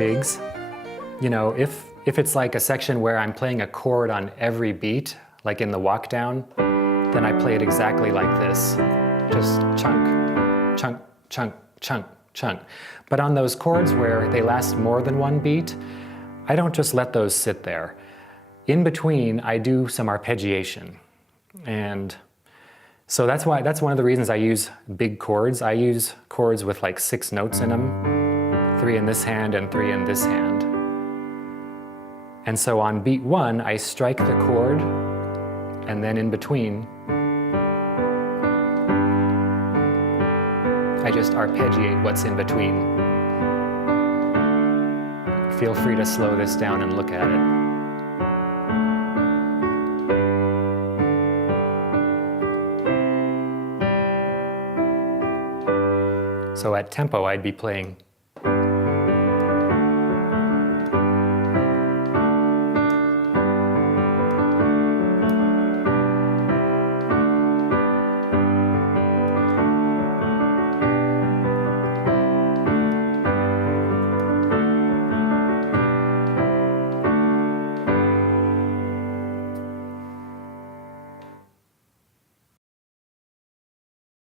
jigs, you know, if it's like a section where I'm playing a chord on every beat, like in the walk down, then I play it exactly like this. Just chunk, chunk, chunk, chunk, chunk. But on those chords where they last more than one beat, I don't just let those sit there. In between, I do some arpeggiation. And so that's one of the reasons I use big chords. I use chords with like 6 notes in them, 3 in this hand and 3 in this hand. And so on beat 1, I strike the chord, and then in between, I just arpeggiate what's in between. Feel free to slow this down and look at it. So at tempo, I'd be playing